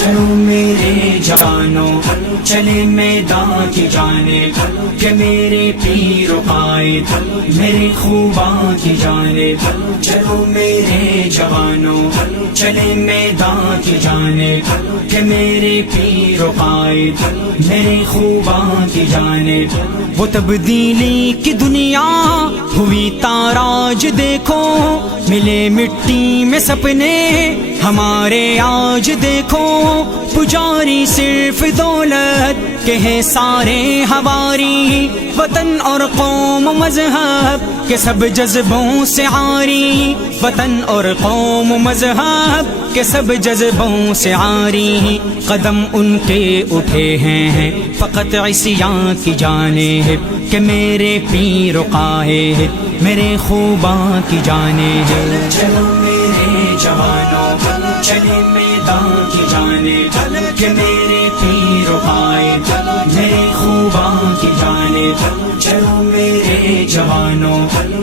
چلو میرے جوانوں چلے میدان کی جانب کہ میرے پیر و قائد میرے خوباں کی جانب چلو میرے جوانوں چلے میدان کی جانب کہ میرے پیر و قائد میرے خوباں کی جانب وہ تبدیلی کی دنیا ہوئی تاراج دیکھو ملے مٹی میں سپنے ہمارے آج دیکھو پجاری صرف دولت کے ہیں سارے ہواری وطن اور قوم و مذہب کے سب جذبوں سے عاری وطن اور قوم و مذہب کے سب جذبوں سے عاری قدم ان کے اٹھے ہیں فقط عصیان کی جانب کہ میرے پیر و قائد میرے خوباں کی جانب چلو میرے جوانوں چلے میدان کی جانب کہ میرے پیر و قائد میرے خوباں کی جانب چلو میرے جوانوں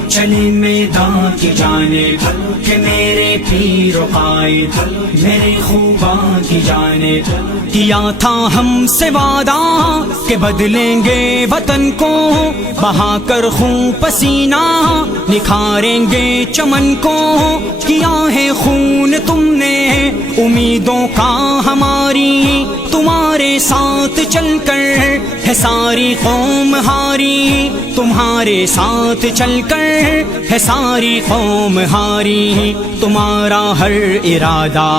چلے میدان کی جانب کہ میرے پیر و قائد میرے خوباں کی جانب کیا تھا ہم سے وعدہ کہ بدلیں گے وطن کو بہا کر خون پسینہ نکھاریں گے چمن کو کیا ہے خون تم نے امیدوں کا ہماری تمہارے ساتھ چل کر ہے ساری قوم ہاری تمہارے ساتھ چل کر ہے ساری قوم ہاری تمہارا ہر ارادہ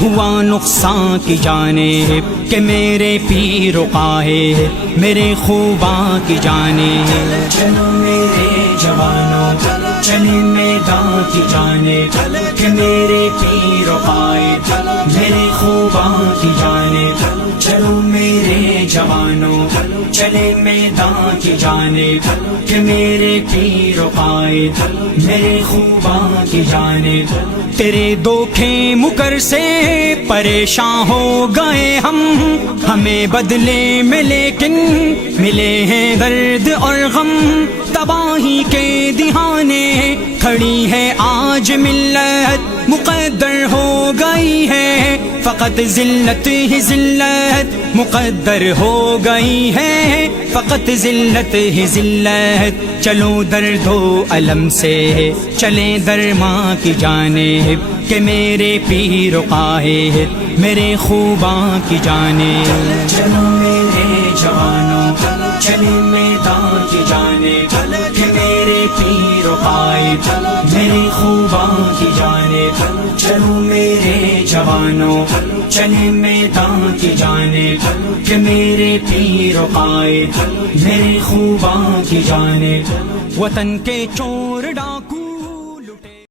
ہوا نقصان کی جانب کہ میرے پیر و قائد میرے خوباں کی جانب چلو میرے جوانوں چلے میدان کی جانب کہ میرے پیر و قائد میرے خوباں کی جانب چلو میرے جوانوں چلے میدان کی جانب کہ میرے پیر و قائد میرے خوباں کی جانب تیرے دھوکے مکر سے پریشان ہو گئے ہم ہمیں بدلے میں لیکن ملے ہیں درد اور غم تباہی کے دہانے کھڑی ہے آج ملت مقدر ہو گئی ہے فقط ذلت ہی ذلت مقدر ہو گئی ہے فقط ذلت ہی ذلت چلو درد و الم سے چلیں درماں کی جانب کہ میرے پیر و قائد میرے خوباں کی جانب چلو میرے جوانوں چلے میدان کی جانب کہ میرے پیر و قائد میرے خوباں کی جانب چلو میرے جوانوں چلے میدان کی جانب کہ میرے پیر و قائد میرے خوباں کی جانب وطن کے چور ڈاکو